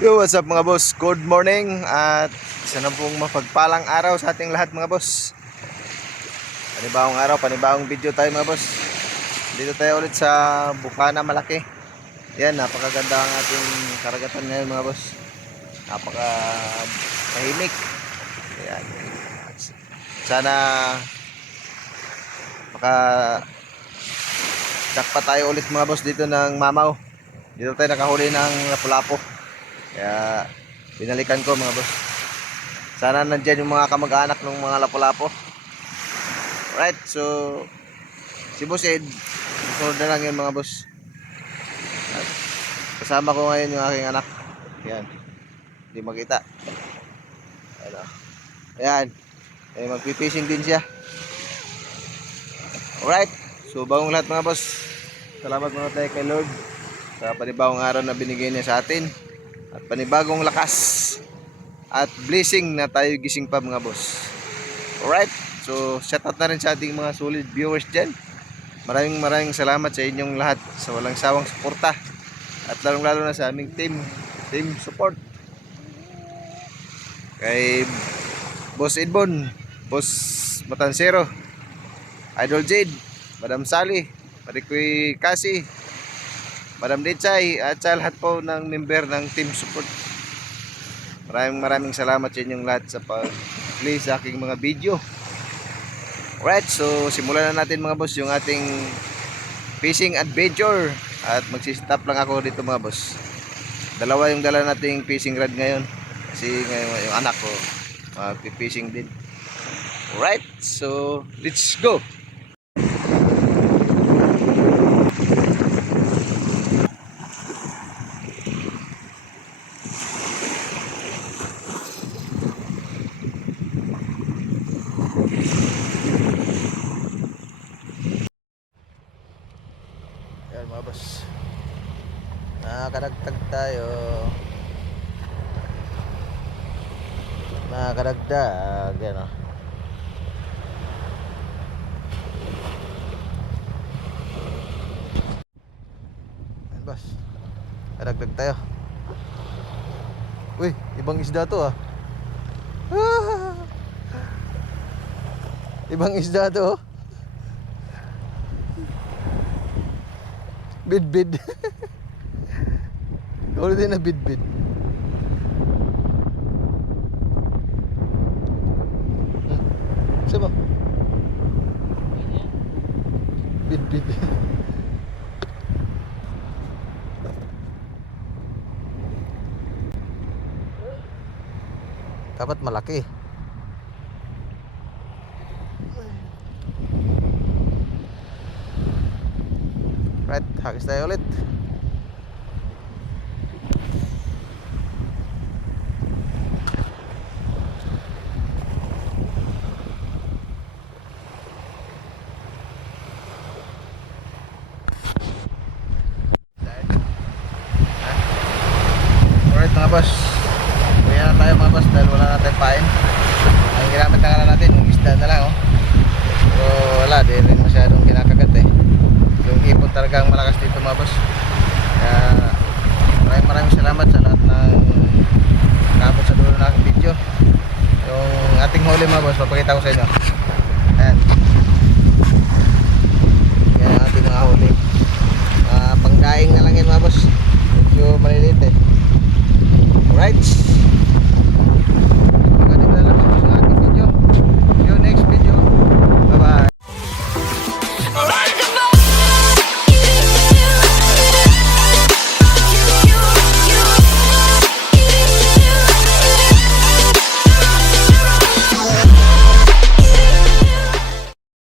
Yo, what's up mga boss? Good morning at isa na pong mapagpalang araw sa ating lahat mga boss. Panibawang araw, panibawang video tayo mga boss. Dito tayo ulit sa Bukana Malaki. Yan, napakaganda ang ating karagatan ngayon mga boss. Napaka tahimik. Yan. Sana maka dakpa tayo ulit mga boss dito ng Mamaw. Dito tayo nakahuli ng lapu-lapo. Kaya binalikan ko mga boss. Sana nandyan yung mga kamag-anak ng mga lapu-lapo. Right, so si Boss Ed, susunod na lang yun mga boss. At kasama ko ngayon yung aking anak. Yan. Hindi makita. Ano. Ayan. Eh, magpipishing din siya. Alright. So, bagong lahat mga boss. Salamat muna tayo kay Lord sa panibagong araw na binigay niya sa atin at panibagong lakas at blessing na tayo gising pa mga boss. Alright, so shout out na rin sa ating mga solid viewers dyan. Maraming maraming salamat sa inyong lahat sa walang sawang suporta at lalong lalo na sa aming team, team support. Kay Boss Edbon, Boss Matansero, Idol Jade, Madam Sally, Marikoy Kasi, Madam Dechay at sa lahat po ng member ng team support. Maraming maraming salamat sa inyong lahat sa pag-play sa aking mga video. Alright, so simulan na natin mga boss yung ating fishing adventure at magsistop lang ako dito mga boss. Dalawa yung dala nating fishing rod ngayon kasi ngayon yung anak ko magpi-fishing din. Alright, so let's go! Boss. Nakakaragtag tayo. Nakakaragtag. Yan o. Yan boss. Karagtag tayo. Uy, ibang isda to ah. Ibang isda to oh. Bid-bid. Ulit din na bid-bid. Ba? Bid-bid. Dapat malaki. Right, hagis tayo ulit. Mga boss. Kuya tayo mga dahil wala na tayong pain. Ang ginamit na lang natin, yung isda na lang oh. So wala, di rin masyadong kinakagat eh. Yung ipon talagang malakas dito mga boss. Kaya maraming maraming salamat sa lahat ng nakapot sa dulo ng aking video. Yung ating huli mga boss, papakita ko sa inyo. Ayan. Yan ang ating mga huli. Uh, pangdaing na lang yan mga boss.